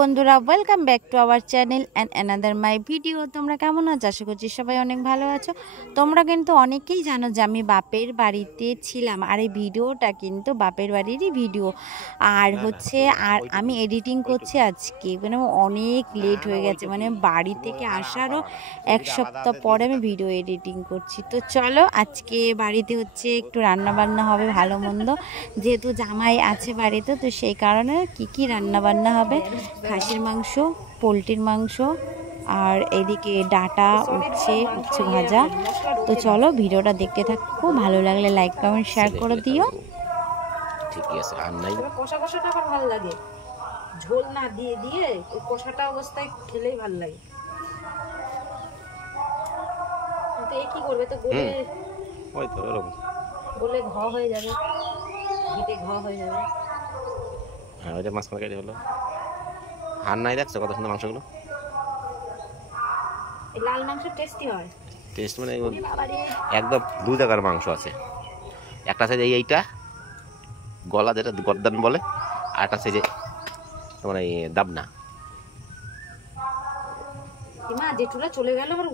বন্ধুরা, welcome back to our channel and another my video. তোমরা কেমন আছো? আশা করছি সবাই অনেক ভালো আছো। তোমরা কিন্তু অনেকেই জানো যে আমি বাপের বাড়িতে ছিলাম, আর এই ভিডিওটা কিন্তু বাপের বাড়িরই ভিডিও। আর আমি এডিটিং করছি আজকে, মানে অনেক লেট হয়ে গেছে, মানে বাড়ি থেকে আসারও এক সপ্তাহ পরে আমি ভিডিও এডিটিং করছি। তো চলো, আজকে বাড়িতে একটু রান্না বান্না হবে, ভালো মন্দ, যেহেতু জামাই আছে বাড়িতে, তো সেই কারণে কি রান্না বান্না হবে, খাসির মাংস, পোলট্রির মাংস, আর এদিকে ডাটা উচ্ছে ভাজা। তো চলো ভিডিওটা দেখতে থাকো, ভালো লাগলে লাইক কমেন্ট শেয়ার করে দিও। ঠিকই আছে, আর নাই কষা কষাটা আমার ভালো লাগে, ঝোল না দিয়ে দিয়ে ওই কষাটা অবস্থায় খেলেই ভালো লাগে। কিন্তু এই কি করবে, তো গলে ওই তো এরকম গলে ঘ হয়ে যাবে, ঘিটে ঘ হয়ে যাবে। হ্যাঁ, ওই যে মাছ মার্কেট হলো, আর নাই দেখছো কত সুন্দর মাংসগুলো। এই লাল মাংস টেস্টি হয়, টেস্ট মানে একদম দু জায়গার মাংস আছে। একটা আছে যে এইটা গলা, যেটা গর্দান বলে, আর একটা আছে যে তোমার এই দাবনা। মা জেঠুরা চলে গেল, আবার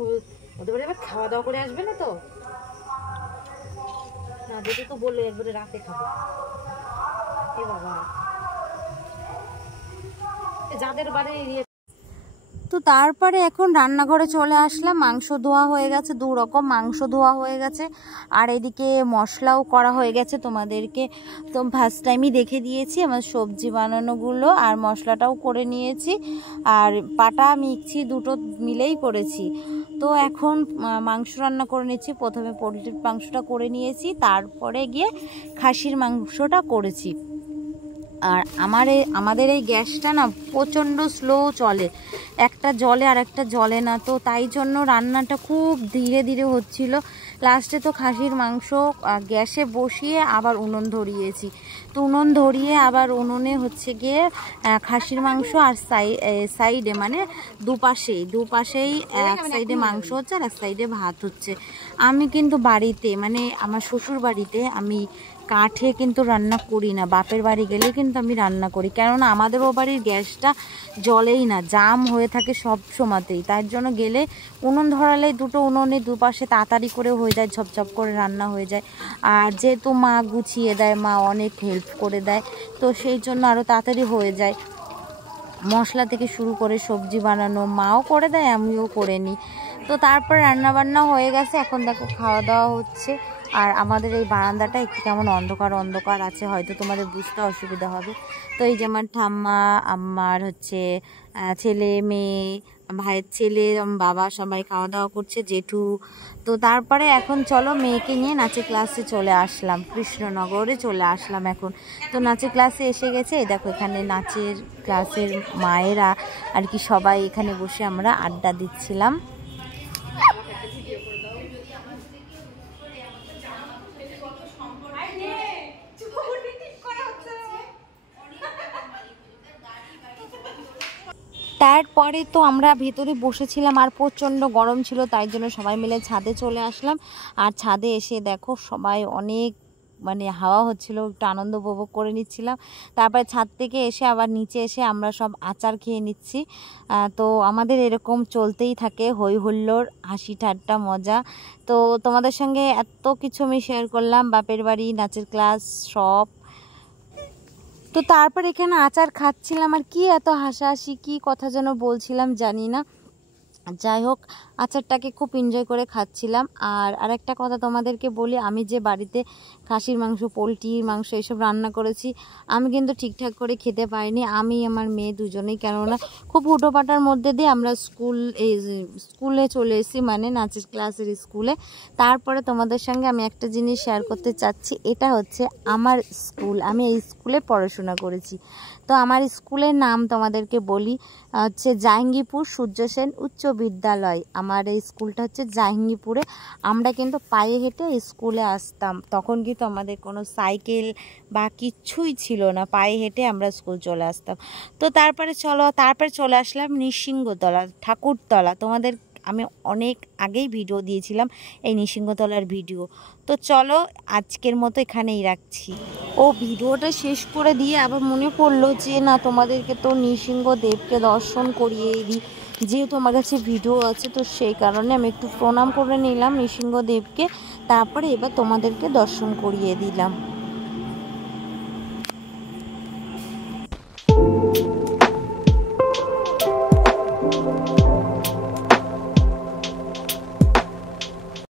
ওদের বাড়ি আবার খাওয়া দাওয়া করে আসবে না তো। না, জেঠু তো বললো একবারে রাতে খাবো। এ বাবা, যাদের বাড়ি তো তারপরে এখন রান্নাঘরে চলে আসলাম। মাংস ধোয়া হয়ে গেছে, 2 রকম মাংস ধোয়া হয়ে গেছে, আর এদিকে মশলাও করা হয়ে গেছে। তোমাদেরকে তো ফার্স্ট টাইমই দেখে দিয়েছি আমার সবজি বানানোগুলো, আর মশলাটাও করে নিয়েছি, আর পাটা মিক্সি দুটো মিলেই করেছি। তো এখন মাংস রান্না করে নিচ্ছি। প্রথমে পোলট্রির মাংসটা করে নিয়েছি, তারপরে গিয়ে খাসির মাংসটা করেছি। আর আমাদের এই গ্যাসটা না প্রচণ্ড স্লো চলে, একটা জলে আর একটা জলে না, তো তাই জন্য রান্নাটা খুব ধীরে ধীরে হচ্ছিল। লাস্টে তো খাসির মাংস গ্যাসে বসিয়ে আবার উনুন ধরিয়েছি, তো উনুন ধরিয়ে আবার উনুনে গিয়ে খাসির মাংস, আর সাইডে মানে দুপাশেই এক সাইডে মাংস হচ্ছে আর এক সাইডে ভাত হচ্ছে। আমি কিন্তু বাড়িতে, মানে আমার শ্বশুর বাড়িতে আমি কাঠে কিন্তু রান্না করি না, বাপের বাড়ি গেলে কিন্তু আমি রান্না করি, কেননা আমাদের ও বাড়ির গ্যাসটা জ্বলেই না, জাম হয়ে থাকে সব সময়তেই। তার জন্য গেলে উনুন ধরালে দুটো উনুনে দুপাশে তাড়াতাড়ি করে হয়ে যায়, ঝপঝপ করে রান্না হয়ে যায়। আর যেহেতু মা গুছিয়ে দেয়, মা অনেক হেল্প করে দেয়, তো সেই জন্য আরও তাড়াতাড়ি হয়ে যায়। মশলা থেকে শুরু করে সবজি বানানো মাও করে দেয়, আমিও করে নিই। তো তারপর রান্নাবান্না হয়ে গেছে, এখন দেখো খাওয়া দাওয়া হচ্ছে। আর আমাদের এই বারান্দাটা একটু কেমন অন্ধকার অন্ধকার আছে, হয়তো তোমাদের বুঝতে অসুবিধা হবে। তো এই যে আমার ঠাম্মা, আমার ছেলে মেয়ে, ভাইয়ের ছেলে, বাবা, সবাই খাওয়া দাওয়া করছে, জেঠু। তো তারপরে এখন চলো মেয়েকে নিয়ে নাচের ক্লাসে চলে আসলাম, কৃষ্ণনগরে চলে আসলাম এখন। তো নাচের ক্লাসে এসে গেছে, দেখো এখানে নাচের ক্লাসের মায়েরা আর কি সবাই এখানে বসে আমরা আড্ডা দিচ্ছিলাম। তারপরে তো আমরা ভেতরে বসেছিলাম, আর প্রচণ্ড গরম ছিল, তাই জন্য সবাই মিলে ছাদে চলে আসলাম। আর ছাদে এসে দেখো সবাই অনেক, মানে হাওয়া হচ্ছিল, একটু আনন্দ উপভোগ করে নিচ্ছিলাম। তারপরে ছাদ থেকে এসে আবার নিচে এসে আমরা সব আচার খেয়ে নিচ্ছি। তো আমাদের এরকম চলতেই থাকে, হই হুল্লোড়, হাসি ঠাট্টা, মজা। তো তোমাদের সঙ্গে এত কিছু আমি শেয়ার করলাম, বাপের বাড়ি, নাচের ক্লাস, সব। তো তারপর এখানে আচার খাচ্ছিলাম, আর কি এত হাসাহাসি, কি কথা যেন বলছিলাম জানি না, যাই হোক আচারটাকে খুব এনজয় করে খাচ্ছিলাম। আর আরেকটা কথা তোমাদেরকে বলি, আমি যে বাড়িতে খাসির মাংস, পোলট্রির মাংস এসব রান্না করেছি, আমি কিন্তু ঠিকঠাক করে খেতে পারিনি, আমি আমার মেয়ে দুজনেই, কেননা খুব হুটোপাটার মধ্যে দিয়ে আমরা স্কুলে চলে এসেছি, মানে নাচের ক্লাসের স্কুলে। তারপরে তোমাদের সঙ্গে আমি একটা জিনিস শেয়ার করতে চাচ্ছি, এটা হচ্ছে আমার স্কুল, আমি এই স্কুলে পড়াশোনা করেছি। তো আমার স্কুলের নাম তোমাদেরকে বলি, হচ্ছে জাহাঙ্গীরপুর সূর্য সেন উচ্চ বিদ্যালয়। আমার এই স্কুলটা হচ্ছে জাহাঙ্গীরপুরে। আমরা কিন্তু পায়ে হেঁটে স্কুলে আসতাম, তখন কিন্তু আমাদের কোনো সাইকেল বা কিচ্ছুই ছিল না, পায়ে হেঁটে আমরা স্কুল চলে আসতাম। তো তারপরে চলে আসলাম নৃসিংহতলা, ঠাকুরতলা। তোমাদের আমি অনেক আগেই ভিডিও দিয়েছিলাম এই নৃসিংহতলার ভিডিও। তো চলো আজকের মতো এখানেই রাখছি। ও ভিডিওটা শেষ করে দিয়ে আবার মনে পড়লো যে না তোমাদেরকে তো নৃসিংহদেবকে দর্শন করিয়ে দিই, যেহেতু আমার কাছে ভিডিও আছে, তো সেই কারণে আমি একটু প্রণাম করে নিলাম নৃসিংহদেবকে, তারপরে এবার তোমাদেরকে দর্শন করিয়ে দিলাম।